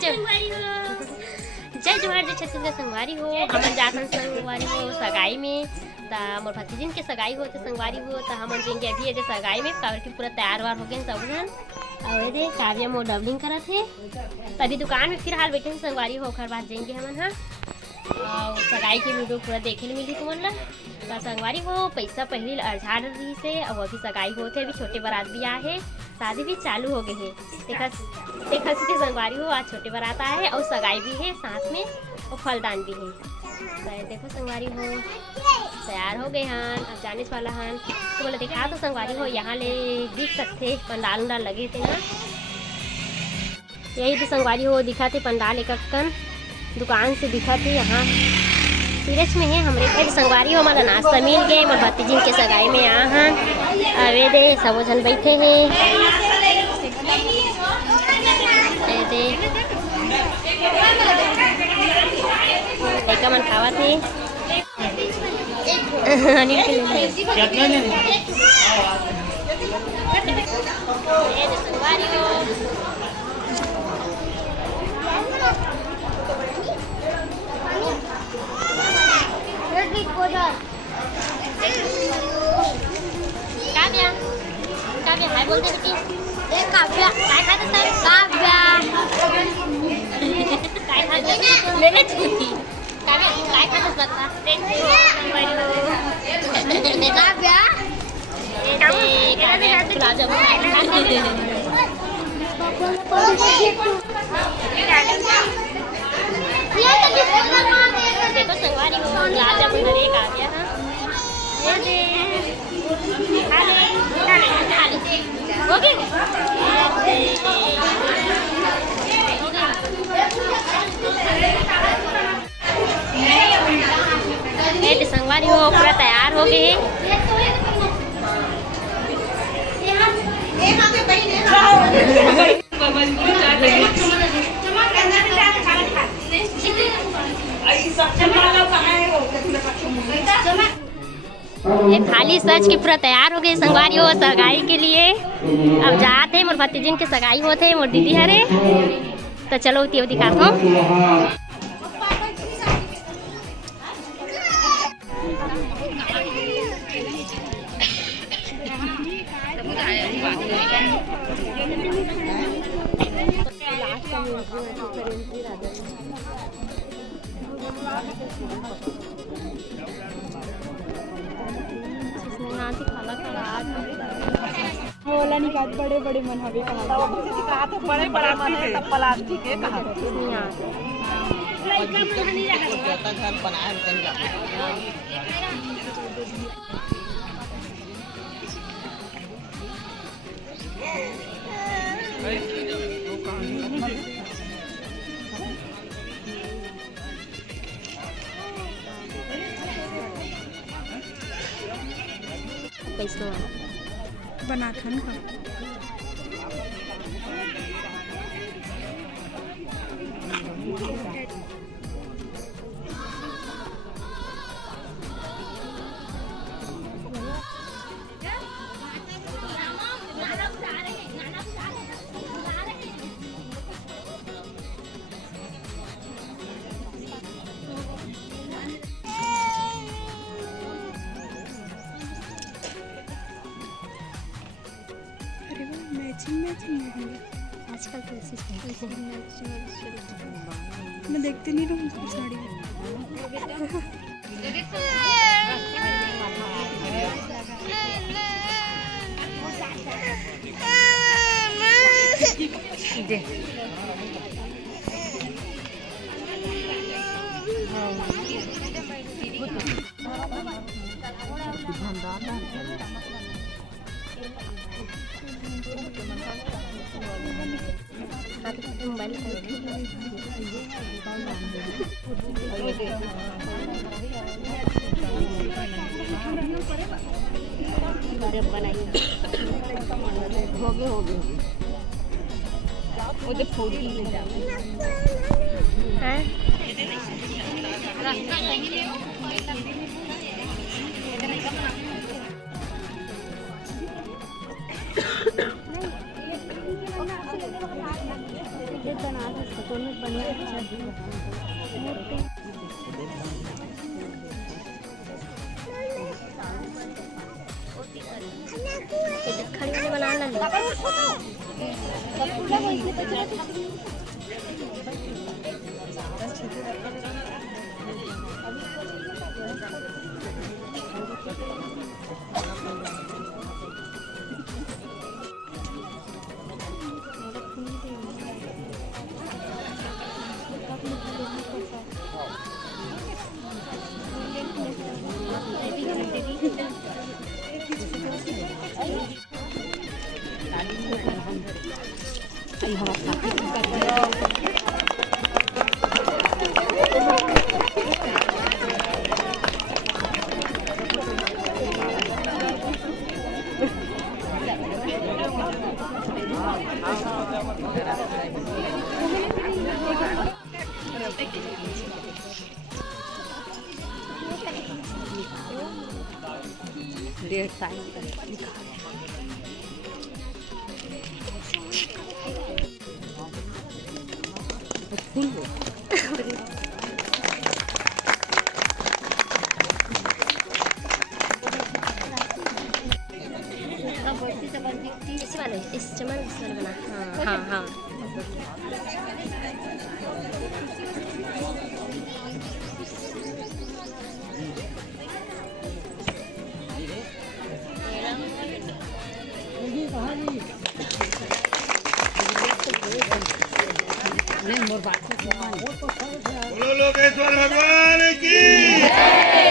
जय जोहार जय छत्तीसगढ़ संगवारी हो। हमन जाथन संगवारी हो सगाई में ता मोर भतीजिन के सगाई हो तो संगवारी हो ता हमन जेंगे अभी एदे सगाई में काबर की पूरा तैयार वार हो गए सब जन। और एदे काव्या मोर डबलिंग करत हे तभी दुकान में फिर हाल बैठे संगवारी हो ओखर बाद जेंगे हमन हा और सगाई के वीडियो पूरा देखे मिली तुमन ला। ता संगवारी हो पैसा पहले अरझाड़ रही से अब अभी सगाई होते अभी छोटे बारात भी आए है शादी भी चालू हो गए है। देखा संगवारी हो आज छोटे बारात आए है और सगाई भी है साथ में और फलदान भी है। तो देखो संगवारी हो तैयार हो गए हन अब जाने वाला हन तो बोले दिखा तो संगवारी हो यहाँ ले दिख सकते पंडाल उंडाल लगे थे ना यही तो संगवारी हो दिखा थे पंडाल एक कन दुकान से दिखा थे यहाँ सीरज में है हमरे घर संगवारी हो हमारा नाश्ता मिल गए मोर भतीजिन के सगाई में आ हन अवे दे सब जन बैठे हैं लड़का मन खावा थे काव्या काव्या हाय बोलते बेटी ए काव्या काय खाते सर काव्या काय खाते मेरे छुट्टी काव्या काय खाते बता काव्या काव्या गुलाब जामुन देखो संगवारी को गुलाब जामुन हरे काव्या संगवारी हो पूरा तैयार हो गए ये थाली सज के पूरा तैयार हो गए संगवारी हो सगाई के लिए। अब जाते मोर भतीजिन के सगाई होते मोर दीदी हरे तो चलो त्यो दिखाता हूँ। बोला नहीं काट बड़े बड़े मन हवे कहा बड़े बड़े मन है तब प्लास्टिक है कहा पैसा बना था ना आजकल तो मैं देखती नहीं रहूँ साड़ी हो गए वो जब फोड़ी ले जाओ हैं दोनों बढ़िया अच्छा खड़ी वाले बनाना नहीं डेढ़ साइज का लिखा है। इस चमन से बना हाँ हाँ हाँ बोलो लोकेश्वर भगवान की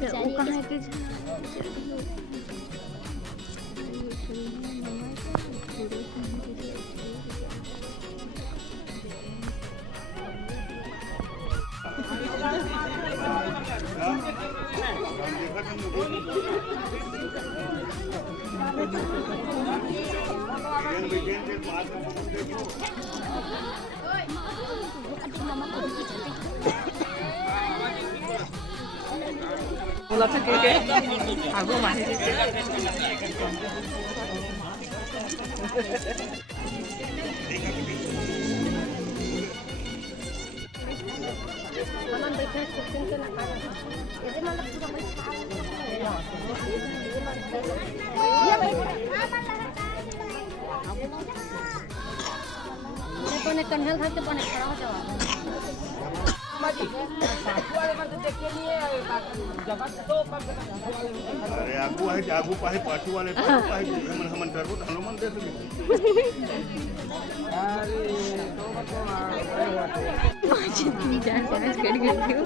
वो कहाँ है कि बोला था के आगो माने हम बैठे कुर्सी पे ना खाना ये मतलब पूरा बैठा ये कोने कन्हल घर के बने खड़ा हो जाओ अरे आगू है आगू पाही पाछू वाले पाही हमन करबो त हनुमान दे जितनी जान समझ कर गई हो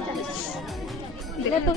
ले तो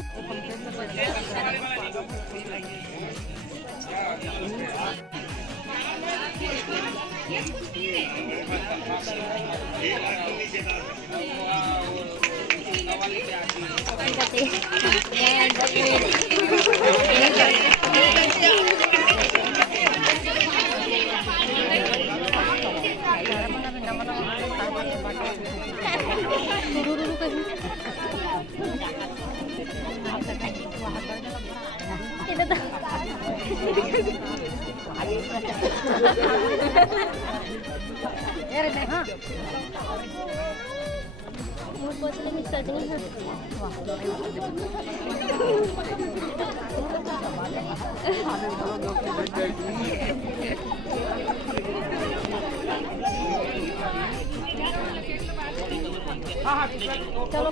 चलो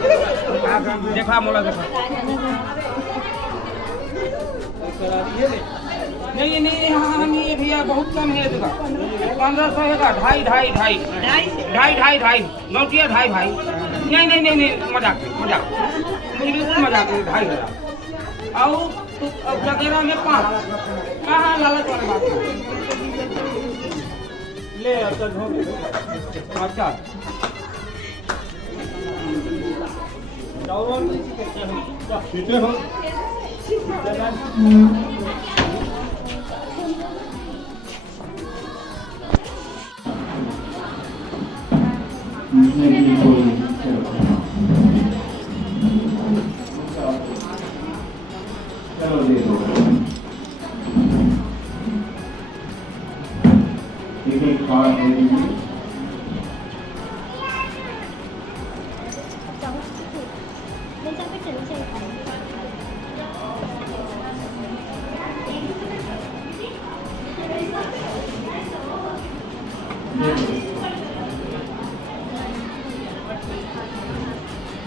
देखा मोला देखा नहीं नहीं हाँ नहीं भैया बहुत कम है देखा 1500 है का ढाई नौटिया ढाई भाई नहीं मजाक मुझे बिल्कुल मजाक नहीं 2500 और अब जगेरा में 5 कहाँ लालच वाले बात ले अच्छा सीधे हो चलो देखो एक कार्ड दे दीजिए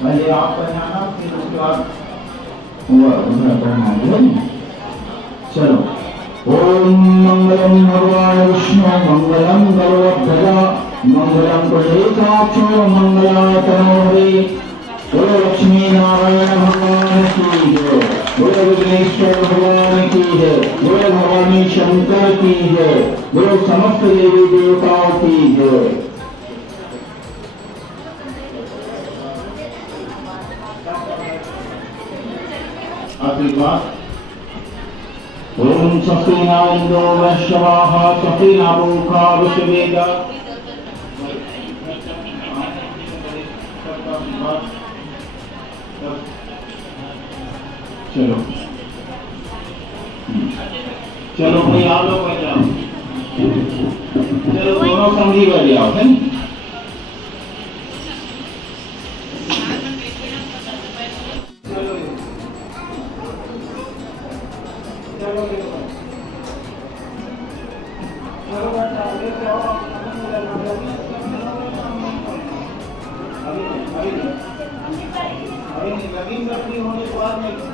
पहले आप बनाना फिर उसके बाद उधर करना है। चलो ओम मंगलम भगवान विष्णु मंगलम गरुड़ध्वजा मंगलम पुंडरीकाक्षो मंगलायतनो हरि बोलो लक्ष्मी नारायण भगवान की जय बोलो विघ्नेश्वर भगवान की जय बोलो भवानी शंकर की जय बोलो समस्त देवी देवताओं की जय। आशीर्वाद ओम सफीना इंदो वैश्वाहा सफीना मूखा विश्वेदा चलो चलो भाई आप लोग बैठ जाओ चलो दोनों संगी बैठ जाओ है लगीन होने के बाद में